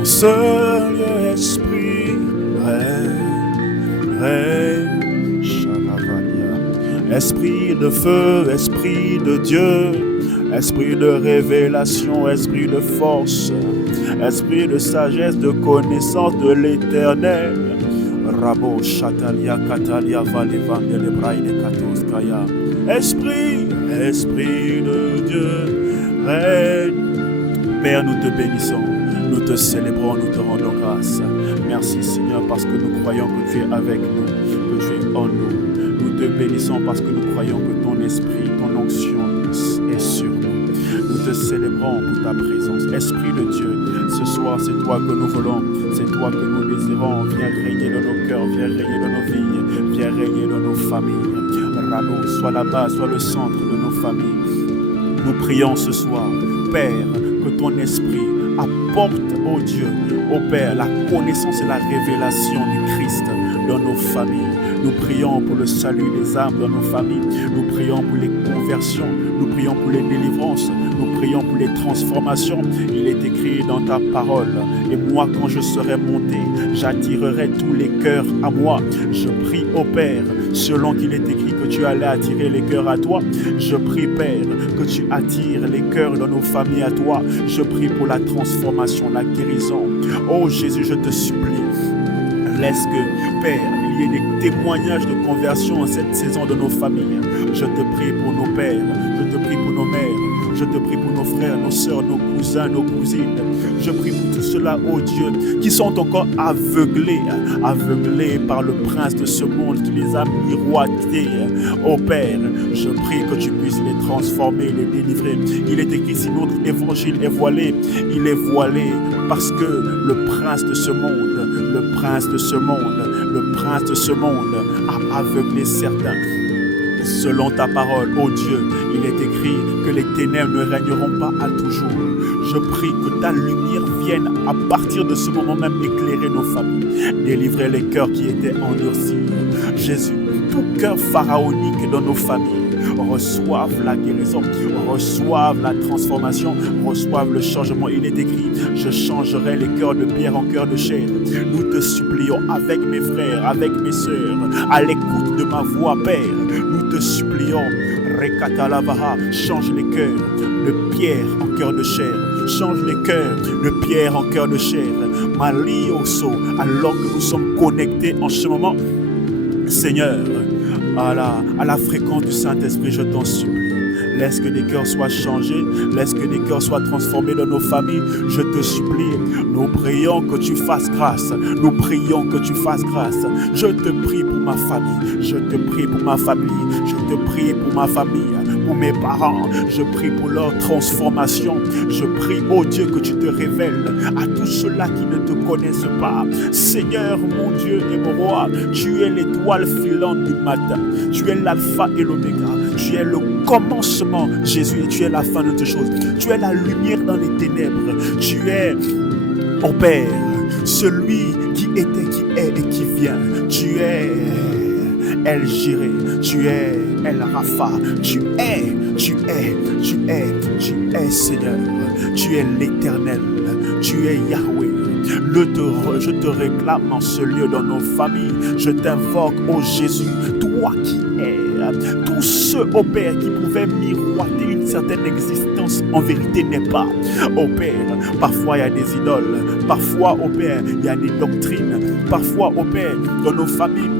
dans ce lieu, Esprit, règne, Shalavalia. Esprit de feu, Esprit de Dieu, Esprit de révélation, Esprit de force, Esprit de sagesse, de connaissance de l'Éternel. Rabo, Chatalia, Katalia, Valevande, Braille, Katoskaya. Esprit de Dieu, règne. Père, nous te bénissons, nous te célébrons, nous te rendons grâce. Merci Seigneur parce que nous croyons que tu es avec nous, que tu es en nous. Nous te bénissons parce que nous croyons que ton esprit, ton onction est sur nous. Nous te célébrons pour ta présence. Esprit de Dieu, ce soir c'est toi que nous voulons, c'est toi que nous désirons. Viens régner dans nos cœurs, viens régner dans nos vies, viens régner dans nos familles. Rado, sois la base, sois le centre de nos familles. Nous prions ce soir, Père, que ton esprit apporte, ô Dieu, ô Père, la connaissance et la révélation du Christ dans nos familles. Nous prions pour le salut des âmes dans nos familles. Nous prions pour les conversions. Nous prions pour les délivrances. Nous prions pour les transformations. Il est écrit dans ta parole. Et moi, quand je serai monté, j'attirerai tous les cœurs à moi. Je prie au Père, selon qu'il est écrit que tu allais attirer les cœurs à toi. Je prie, Père, que tu attires les cœurs dans nos familles à toi. Je prie pour la transformation, la guérison. Oh Jésus, je te supplie. Laisse que, Père, il y ait des témoignages de conversion en cette saison de nos familles. Je te prie pour nos pères, je te prie pour nos mères, je te prie pour nos frères, nos sœurs, nos cousins, nos cousines. Je prie pour tout cela, ô Dieu, qui sont encore aveuglés par le prince de ce monde qui les a miroités. Ô Père, je prie que tu puisses les transformer, les délivrer. Il est écrit, si notre évangile est voilé, il est voilé parce que le prince de ce monde a aveuglé certains. Selon ta parole, ô Dieu, il est écrit que les ténèbres ne régneront pas à toujours. Je prie que ta lumière vienne à partir de ce moment même éclairer nos familles, délivrer les cœurs qui étaient endurcis. Jésus, tout cœur pharaonique dans nos familles, reçoivent la guérison, reçoivent la transformation, reçoivent le changement. Il est écrit, je changerai les cœurs de pierre en cœurs de chair. Nous te supplions avec mes frères, avec mes sœurs, à l'écoute de ma voix, Père, nous te supplions, Rekatalavaha, change les cœurs de pierre en cœur de chair. Change les cœurs de pierre en cœur de chair. Malioso, alors que nous sommes connectés en ce moment, Seigneur, à la fréquence du Saint-Esprit, je t'en supplie. Laisse que des cœurs soient changés, laisse que des cœurs soient transformés dans nos familles. Je te supplie, nous prions que tu fasses grâce. Nous prions que tu fasses grâce. Je te prie pour ma famille, je te prie pour ma famille, je te prie pour ma famille, pour mes parents. Je prie pour leur transformation. Je prie, ô Dieu, que tu te révèles à tous ceux-là qui ne te connaissent pas. Seigneur, mon Dieu et mon roi, tu es l'étoile filante du matin. Tu es l'alpha et l'oméga. Tu es le commencement, Jésus, et tu es la fin de toutes choses. Tu es la lumière dans les ténèbres. Tu es, ô Père, celui qui était, qui est et qui vient. Tu es El Jiré, tu es El Rapha, tu es Seigneur, tu es l'Éternel, tu es Yahweh. Je te réclame en ce lieu dans nos familles. Je t'invoque, ô Jésus, toi qui es. Tous ceux, ô Père, qui pouvaient miroiter une certaine existence, en vérité n'est pas. Ô Père, parfois il y a des idoles. Parfois, ô Père, il y a des doctrines. Parfois, ô Père, dans nos familles,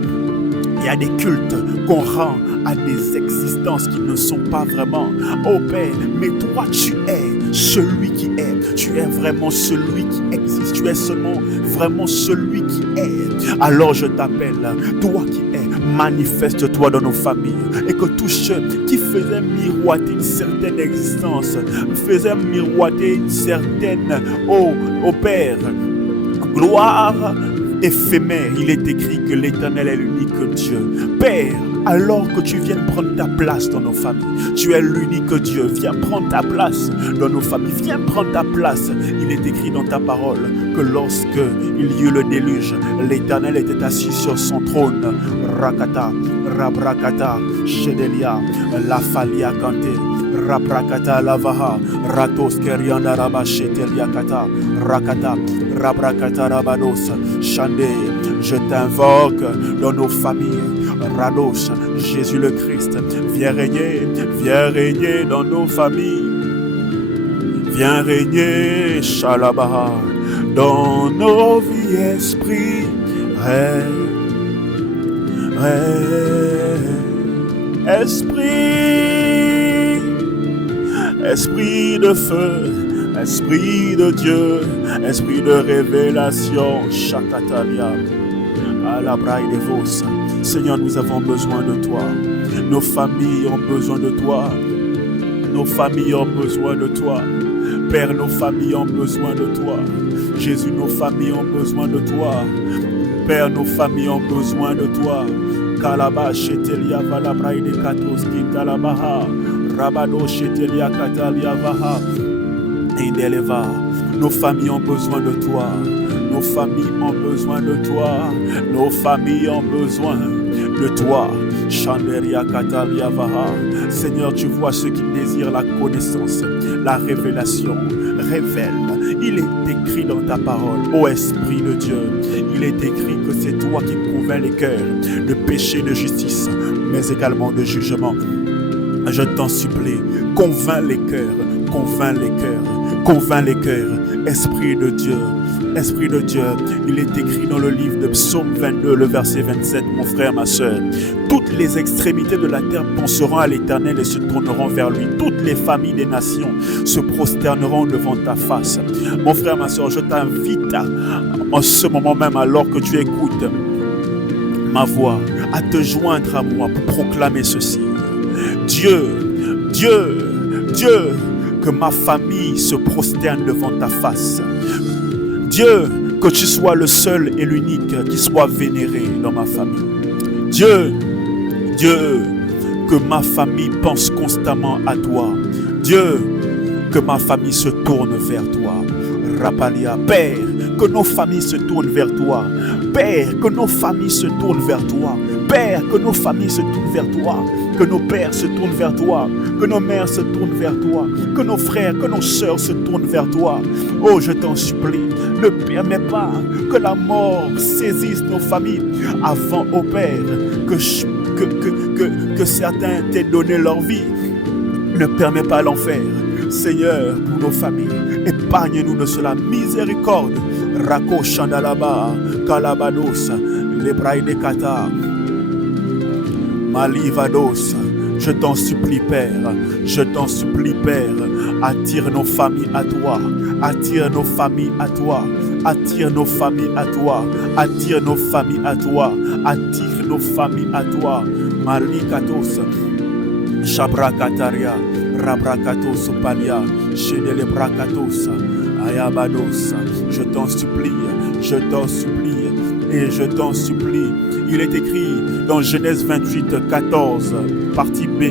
il y a des cultes qu'on rend à des existences qui ne sont pas vraiment. Oh Père, mais toi tu es celui qui est. Tu es vraiment celui qui existe. Tu es seulement vraiment celui qui est. Alors je t'appelle, toi qui es, manifeste-toi dans nos familles. Et que tous ceux qui faisaient miroiter une certaine existence, faisaient miroiter une certaine, oh Père, gloire éphémère, il est écrit que l'Éternel est l'unique Dieu. Père, alors que tu viennes prendre ta place dans nos familles, tu es l'unique Dieu, viens prendre ta place dans nos familles, viens prendre ta place. Il est écrit dans ta parole que lorsque il y eut le déluge, l'Éternel était assis sur son trône. Rakata, Rabrakata, Shedelia, Lafalia Kanté, Rabrakata lavaha, ratos kerianda rabasheteliakata, rakata, rabrakata rabados, chande. Je t'invoque dans nos familles. Rados, Jésus le Christ, viens régner dans nos familles. Viens régner, Shalabaha, dans nos vies, esprit. Esprit de feu, esprit de Dieu, esprit de révélation, Shakatalia, à la braille des Vos. Seigneur, nous avons besoin de toi. Nos familles ont besoin de toi. Nos familles ont besoin de toi. Père, nos familles ont besoin de toi. Jésus, nos familles ont besoin de toi. Père, nos familles ont besoin de toi. Kalaba shetelia valabraide katos kitalabaha. Rabado shetelia katalia vaha. Indeleva. Nos familles ont besoin de toi. Nos familles ont besoin de toi. Nos familles ont besoin de toi. Chanderia katalia vaha. Seigneur, tu vois ceux qui désirent la connaissance, la révélation. Révèle. Il est écrit dans ta parole, ô Esprit de Dieu, il est écrit que c'est toi qui convaincs les cœurs de péché, de justice, mais également de jugement. Je t'en supplie, convainc les cœurs, convainc les cœurs, convainc les cœurs. Esprit de Dieu, Esprit de Dieu, il est écrit dans le livre de Psaume 22, le verset 27, mon frère, ma soeur. Toutes les extrémités de la terre penseront à l'Éternel et se tourneront vers lui. Toutes les familles des nations se prosterneront devant ta face. Mon frère, ma soeur, je t'invite en ce moment même, alors que tu écoutes ma voix, à te joindre à moi pour proclamer ceci. Dieu, que ma famille se prosterne devant ta face. Dieu, que tu sois le seul et l'unique qui soit vénéré dans ma famille. Dieu, que ma famille pense constamment à toi. Dieu, que ma famille se tourne vers toi. Rapalia, Père, que nos familles se tournent vers toi. Père, que nos familles se tournent vers toi. Père, que nos familles se tournent vers toi. Que nos pères se tournent vers toi. Que nos mères se tournent vers toi. Que nos frères, que nos sœurs se tournent vers toi. Oh, je t'en supplie, ne permets pas que la mort saisisse nos familles avant, ô Père, que certains t'aient donné leur vie. Ne permets pas l'enfer. Seigneur, pour nos familles, épargne-nous de cela. Miséricorde. Rako Chandalaba, Kalabados, Lebraï de Kata, Malivados. Je t'en supplie, Père. Je t'en supplie, Père. Attire nos familles à toi. Attire nos familles à toi. Attire nos familles à toi. Attire nos familles à toi. Attire nos familles à toi. Malikatos. Shabrakataria. Rabrakatos Palia. Chenelebrakatos. Ayabados. Je t'en supplie. Je t'en supplie. Et je t'en supplie. Il est écrit dans Genèse 28, 14, partie B.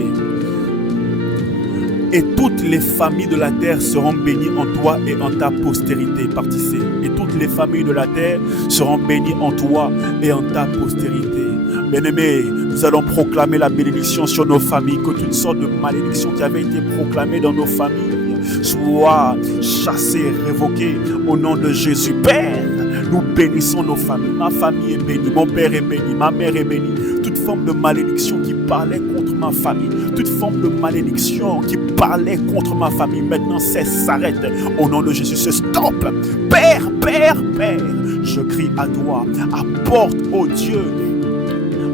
Et toutes les familles de la terre seront bénies en toi et en ta postérité. Partie C. Et toutes les familles de la terre seront bénies en toi et en ta postérité. Bien-aimés, nous allons proclamer la bénédiction sur nos familles, que toutes sortes de malédictions qui avaient été proclamées dans nos familles soient chassées, révoquées au nom de Jésus. Père, nous bénissons nos familles. Ma famille est bénie, mon père est béni, ma mère est bénie. Toute forme de malédiction qui parlait contre ma famille, toute forme de malédiction qui parlait contre ma famille, maintenant s'arrête au nom de Jésus. Se stop. Père, je crie à toi, apporte, ô Dieu,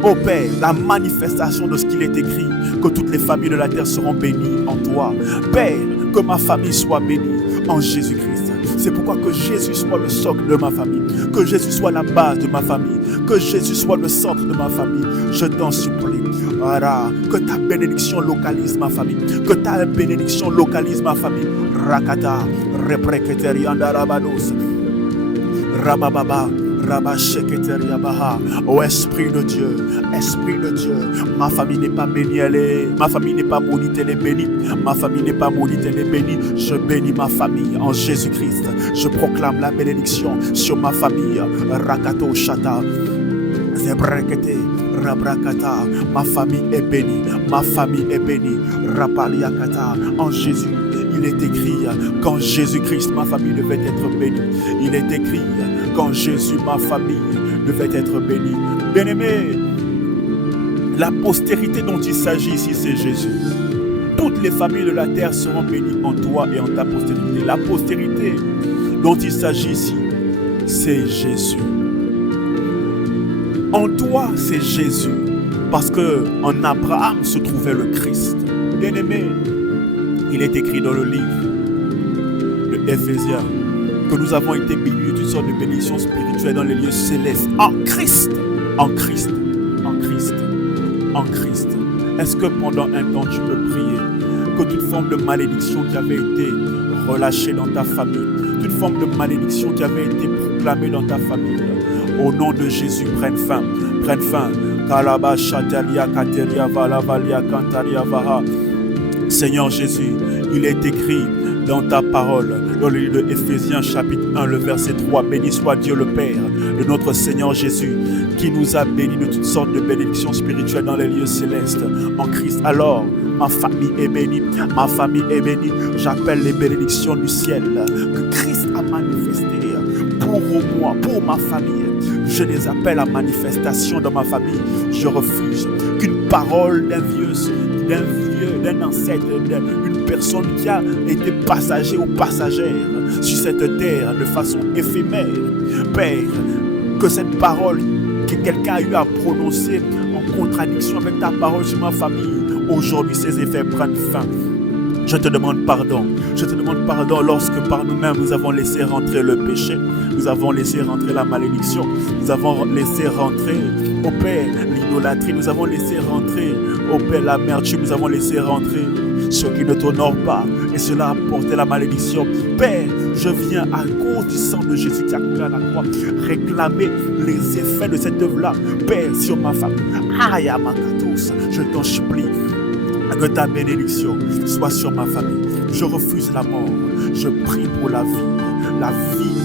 ô Père, la manifestation de ce qu'il est écrit, que toutes les familles de la terre seront bénies en toi. Père, que ma famille soit bénie en Jésus-Christ. C'est pourquoi que Jésus soit le socle de ma famille, que Jésus soit la base de ma famille, que Jésus soit le centre de ma famille. Je t'en supplie, que ta bénédiction localise ma famille, que ta bénédiction localise ma famille. Rakata, repreketerianda rabados, rabababa. Oh Esprit de Dieu, ma famille n'est pas bénie, ma famille n'est pas maudite, elle est bénie. Ma famille n'est pas maudite, elle est bénie. Je bénis ma famille en Jésus-Christ. Je proclame la bénédiction sur ma famille. Rakato Shata, Zebrekete, Rabrakata, ma famille est bénie, ma famille est bénie. Rapaliakata, en Jésus, il est écrit qu'en Jésus-Christ, ma famille devait être bénie. Il est écrit qu'en Jésus, ma famille devait être bénie. Bien-aimé, la postérité dont il s'agit ici, c'est Jésus. Toutes les familles de la terre seront bénies en toi et en ta postérité. La postérité dont il s'agit ici, c'est Jésus. En toi, c'est Jésus. Parce qu'en Abraham se trouvait le Christ. Bien-aimé, il est écrit dans le livre de Éphésiens que nous avons été bénis de toutes sortes de bénédictions spirituelles dans les lieux célestes. En Christ. En Christ. En Christ. En Christ. Est-ce que pendant un temps tu peux prier que toute forme de malédiction qui avait été relâchée dans ta famille, toute forme de malédiction qui avait été proclamée dans ta famille, au nom de Jésus, prenne fin, prenne fin. Seigneur Jésus, il est écrit dans ta parole, dans le livre de Éphésiens chapitre 1, le verset 3, béni soit Dieu le Père de notre Seigneur Jésus, qui nous a bénis de toutes sortes de bénédictions spirituelles dans les lieux célestes en Christ. Alors, ma famille est bénie, ma famille est bénie. J'appelle les bénédictions du ciel que Christ a manifestées pour moi, pour ma famille. Je les appelle à manifestation dans ma famille. Je refuse qu'une parole d'un ancêtre, d'une personne qui a été passager ou passagère sur cette terre de façon éphémère, Père, que cette parole que quelqu'un a eu à prononcer en contradiction avec ta parole sur ma famille, aujourd'hui ces effets prennent fin. Je te demande pardon. Je te demande pardon lorsque par nous-mêmes nous avons laissé rentrer le péché, nous avons laissé rentrer la malédiction, nous avons laissé rentrer, au Père, l'idolâtrie, nous avons laissé rentrer, au Père, l'amertume, nous avons laissé rentrer ce qui ne t'honore pas, et cela a porté la malédiction. Père, je viens à cause du sang de Jésus qui a coulé à la croix réclamer les effets de cette œuvre-là, Père, sur ma famille. Aïe, Makatos, je t'en supplie que ta bénédiction soit sur ma famille. Je refuse la mort. Je prie pour la vie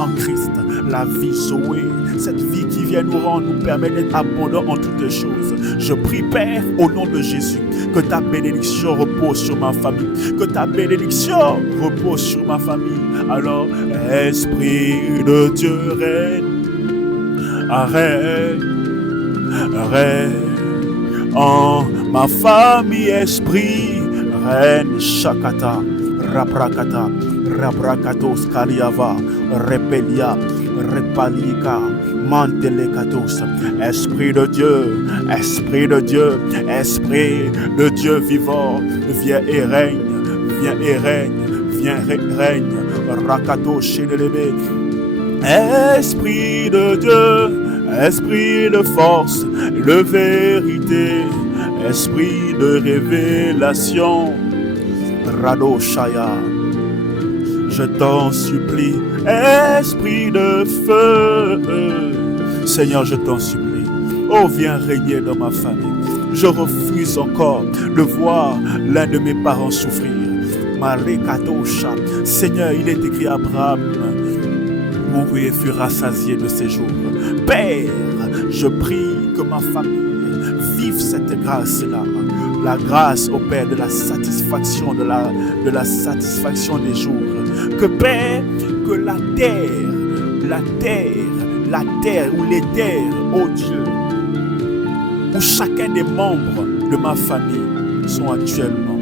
en Christ, la vie Zoé, cette vie qui vient nous rendre, nous permet d'être abondants en toutes choses. Je prie, Père, au nom de Jésus, que ta bénédiction repose sur ma famille, que ta bénédiction repose sur ma famille. Alors, Esprit de Dieu, règne en ma famille, esprit, règne. Shakata, Raprakata, Rabrakatos, Kaliava, Repelia, Repalika, Mantelekatos. Esprit de Dieu, Esprit de Dieu, Esprit de Dieu vivant, viens et règne, viens et règne, viens et règne. Rakato Shélébé. Esprit de Dieu, Esprit de force, de vérité, Esprit de révélation, Radoshaya, je t'en supplie, Esprit de feu, Seigneur, je t'en supplie, oh viens régner dans ma famille. Je refuse encore de voir l'un de mes parents souffrir. Marekatosha, Seigneur, il est écrit à Abraham, mourut et fut rassasié de ses jours. Père, je prie que ma famille vive cette grâce-là. La grâce au Père de la satisfaction, de la satisfaction des jours. Que Père, que la terre ou les terres, oh Dieu, où chacun des membres de ma famille sont actuellement,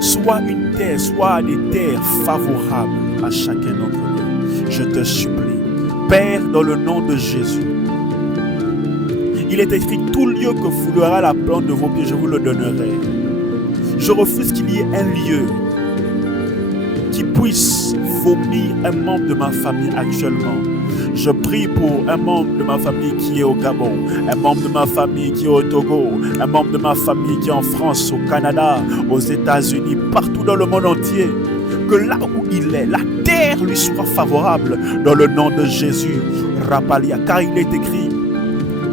soit une terre, soit des terres favorables à chacun d'entre nous. Je te supplie, Père, dans le nom de Jésus. Il est écrit, tout lieu que foulera la plante de vos pieds, je vous le donnerai. Je refuse qu'il y ait un lieu qui puisse vomir un membre de ma famille actuellement. Je prie pour un membre de ma famille qui est au Gabon, un membre de ma famille qui est au Togo, un membre de ma famille qui est en France, au Canada, aux États-Unis, partout dans le monde entier. Que là où il est, la terre lui soit favorable dans le nom de Jésus. Rapalia, car il est écrit,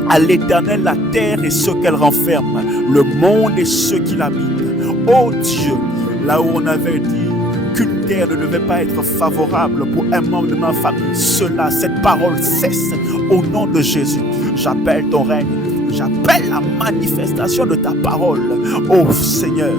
à l'Éternel la terre et ce qu'elle renferme, le monde et ceux qui l'habitent. Oh Dieu, là où on avait dit qu'une terre ne devait pas être favorable pour un membre de ma famille, cette parole cesse au nom de Jésus. J'appelle ton règne. J'appelle la manifestation de ta parole, oh Seigneur,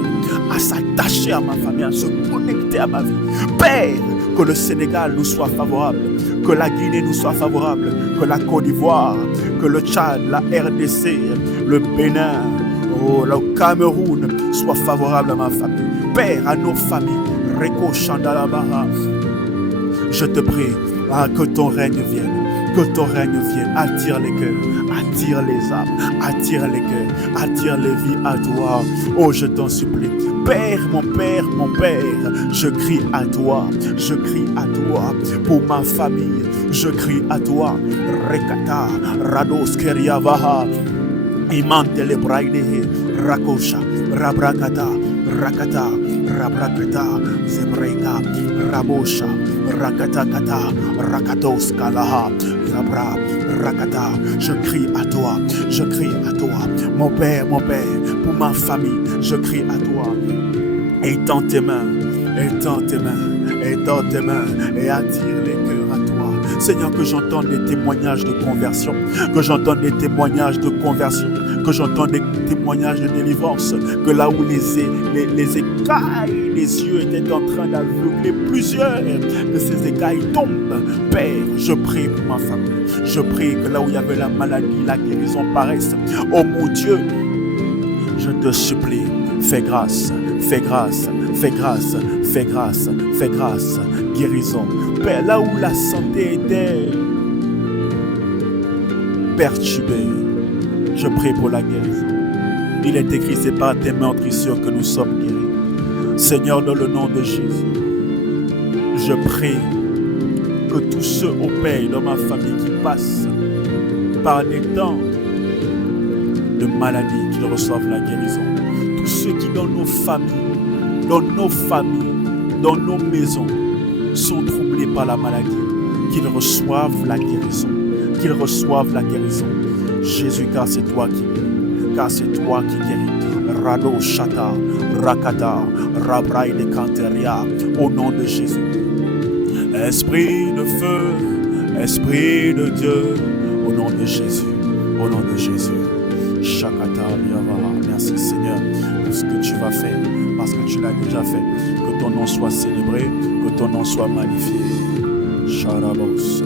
à s'attacher à ma famille, à se connecter à ma vie. Père, que le Sénégal nous soit favorable, que la Guinée nous soit favorable, que la Côte d'Ivoire, que le Tchad, la RDC, le Bénin, le Cameroun soit favorable à ma famille. Père, à nos familles, Reko Chandalabaha, je te prie que ton règne vienne. Que ton règne vienne, attire les cœurs, attire les âmes, attire les cœurs, attire les vies à toi. Oh, je t'en supplie. Père, mon Père, mon Père, je crie à toi pour ma famille. Je crie à toi. Rekata, Rados Keriavaha, Imantele Braide, Rakosha, Rabrakata, Rakata, Rabrakata, Zebreka, Rabosha, Rakatakata, Rakatos Kalaha, Rabra, Rakata. Je crie à toi, mon Père, pour ma famille, je crie à toi. Étends tes mains, étends tes mains et attire les cœurs à toi. Seigneur, que j'entende des témoignages de conversion, que j'entende des témoignages de conversion, que j'entende des témoignages de délivrance, que là où les écailles des yeux étaient en train d'aveugler plusieurs, que ces écailles tombent. Père, je prie pour ma famille. Je prie que là où il y avait la maladie, la guérison paraisse. Oh mon Dieu, je te supplie, fais grâce, fais grâce, fais grâce, fais grâce, fais grâce, guérison. Père, là où la santé était perturbée, je prie pour la guérison. Il est écrit, c'est par tes meurtrissures que nous sommes guéris. Seigneur, dans le nom de Jésus, je prie que tous ceux au Père dans ma famille qui passent par des temps de maladie, qu'ils reçoivent la guérison. Tous ceux qui dans nos familles, dans nos maisons, sont troublés par la maladie, qu'ils reçoivent la guérison. Qu'ils reçoivent la guérison. Jésus, car c'est toi qui guéris. Car c'est toi qui guéris. Rado Shata, Rakata, Rabraï de Canteria, au nom de Jésus. Esprit de feu, Esprit de Dieu, au nom de Jésus, au nom de Jésus. Shakata, merci Seigneur pour ce que tu vas faire, parce que tu l'as déjà fait. Que ton nom soit célébré, que ton nom soit magnifié. Sharabos.